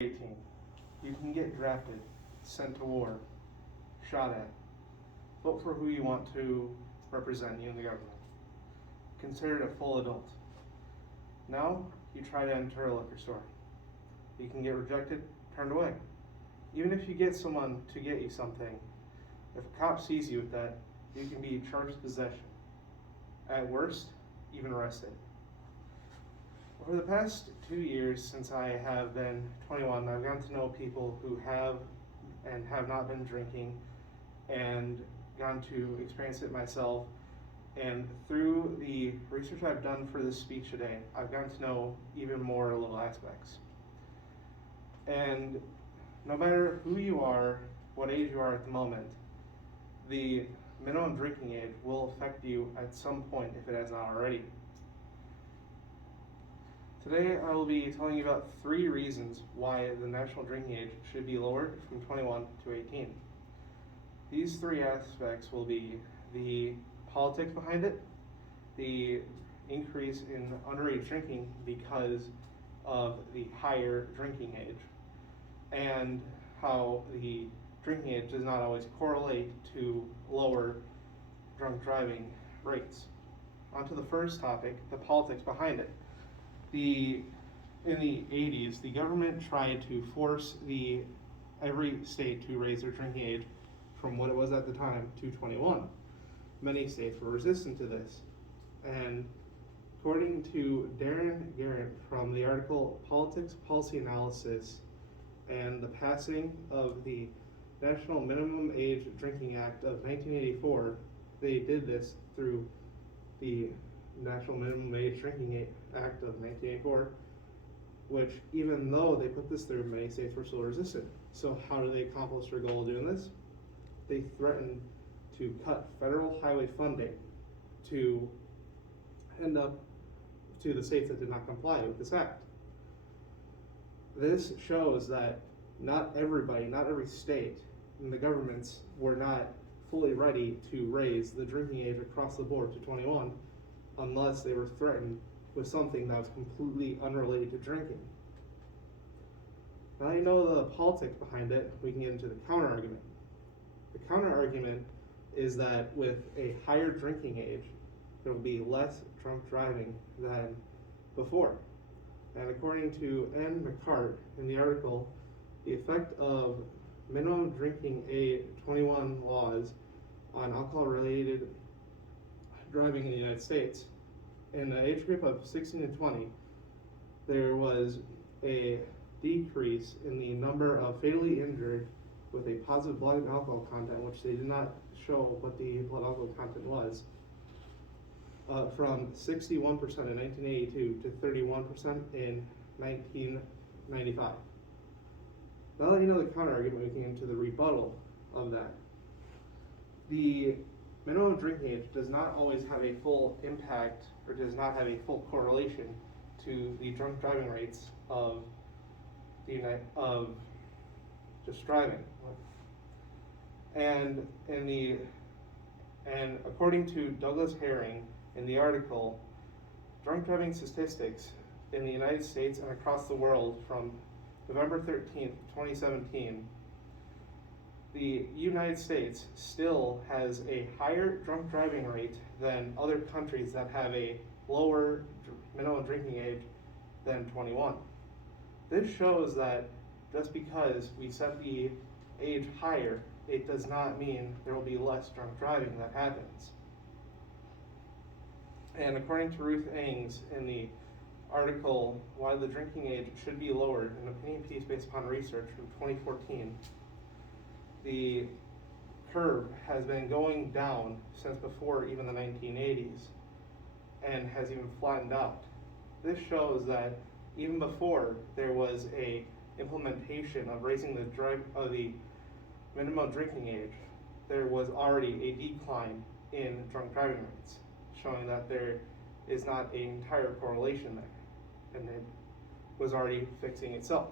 18. You can get drafted, sent to war, shot at. Vote for who you want to represent you in the government. Considered a full adult. Now, you try to enter a liquor store. You can get rejected, turned away. Even if you get someone to get you something, if a cop sees you with that, you can be charged with possession. At worst, even arrested. Over the past 2 years since I have been 21, I've gotten to know people who have and have not been drinking and gotten to experience it myself. And through the research I've done for this speech today, I've gotten to know even more little aspects. And no matter who you are, what age you are at the moment, the minimum drinking age will affect you at some point if it has not already. Today I will be telling you about 3 reasons why the national drinking age should be lowered from 21 to 18. These 3 aspects will be the politics behind it, the increase in underage drinking because of the higher drinking age, and how the drinking age does not always correlate to lower drunk driving rates. On to the first topic, the politics behind it. In the 80s, the government tried to force every state to raise their drinking age from what it was at the time to 21. Many states were resistant to this. And according to Darren Garrett from the article Politics, Policy Analysis, and the passing of the National Minimum Age Drinking Act of 1984, they did this through the National Minimum Age Drinking Act of 1984, which even though they put this through, many states were still resistant. So how do they accomplish their goal of doing this? They threatened to cut federal highway funding to end up to the states that did not comply with this act. This shows that not every state, and the governments were not fully ready to raise the drinking age across the board to 21 unless they were threatened with something that was completely unrelated to drinking. Now you know the politics behind it, we can get into the counter-argument. The counter-argument is that with a higher drinking age, there will be less drunk driving than before. And according to Ann McCart in the article, the effect of minimum drinking age 21 laws on alcohol-related driving in the United States, in the age group of 16 to 20, there was a decrease in the number of fatally injured with a positive blood alcohol content, which they did not show what the blood alcohol content was, from 61% in 1982 to 31% in 1995. Now that you know the counter-argument, we can get into the rebuttal of that. The minimum drinking age does not always have a full impact or does not have a full correlation to the drunk driving rates of just driving. And according to Douglas Herring in the article, drunk driving statistics in the United States and across the world from November 13th, 2017, the United States still has a higher drunk driving rate than other countries that have a lower minimum drinking age than 21. This shows that just because we set the age higher, it does not mean there will be less drunk driving that happens. And according to Ruth Aings in the article, Why the Drinking Age Should Be Lowered, an opinion piece based upon research from 2014, the curve has been going down since before even the 1980s and has even flattened out. This shows that even before there was a implementation of raising the minimum drinking age, there was already a decline in drunk driving rates, showing that there is not an entire correlation there, and it was already fixing itself.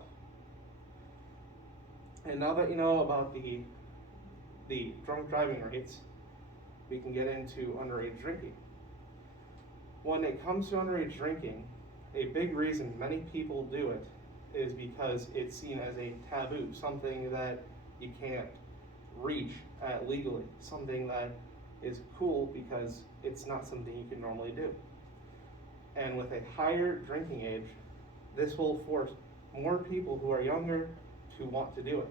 And now that you know about the drunk driving rates, we can get into underage drinking. When it comes to underage drinking, a big reason many people do it is because it's seen as a taboo, something that you can't reach legally, something that is cool because it's not something you can normally do. And with a higher drinking age, this will force more people who are younger to want to do it.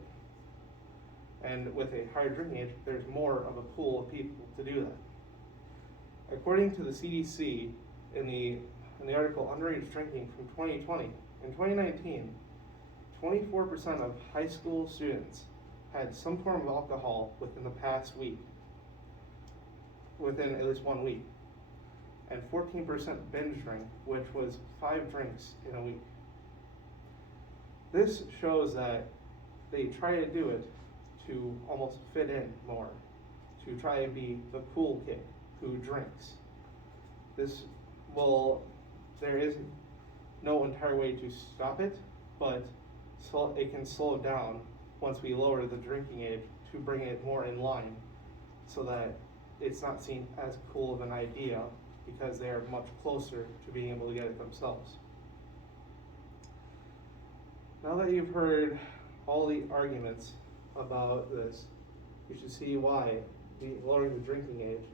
And with a higher drinking age, there's more of a pool of people to do that. According to the CDC, in the article Underage Drinking from 2020, in 2019, 24% of high school students had some form of alcohol within the past week, within at least 1 week. And 14% binge drink, which was 5 drinks in a week. This shows that they try to do it to almost fit in more, to try and be the cool kid who drinks. There is no entire way to stop it, but it can slow down once we lower the drinking age to bring it more in line so that it's not seen as cool of an idea because they are much closer to being able to get it themselves. Now that you've heard all the arguments about this, you should see why lowering the drinking age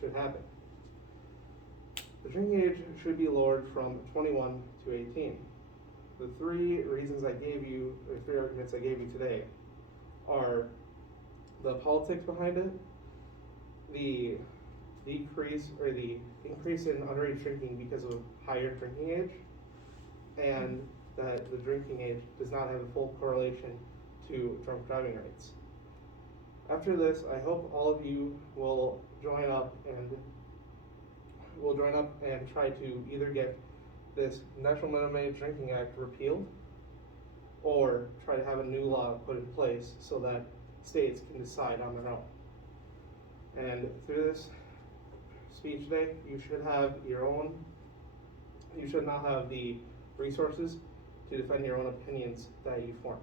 should happen. The drinking age should be lowered from 21 to 18. The 3 reasons I gave you, or 3 arguments I gave you today, are the politics behind it, the increase in underage drinking because of higher drinking age, and that the drinking age does not have a full correlation to drunk driving rates. After this, I hope all of you will join up and try to either get this National Minimum Age Drinking Act repealed or try to have a new law put in place so that states can decide on their own. And through this speech today, you should not have the resources to defend your own opinions that you form.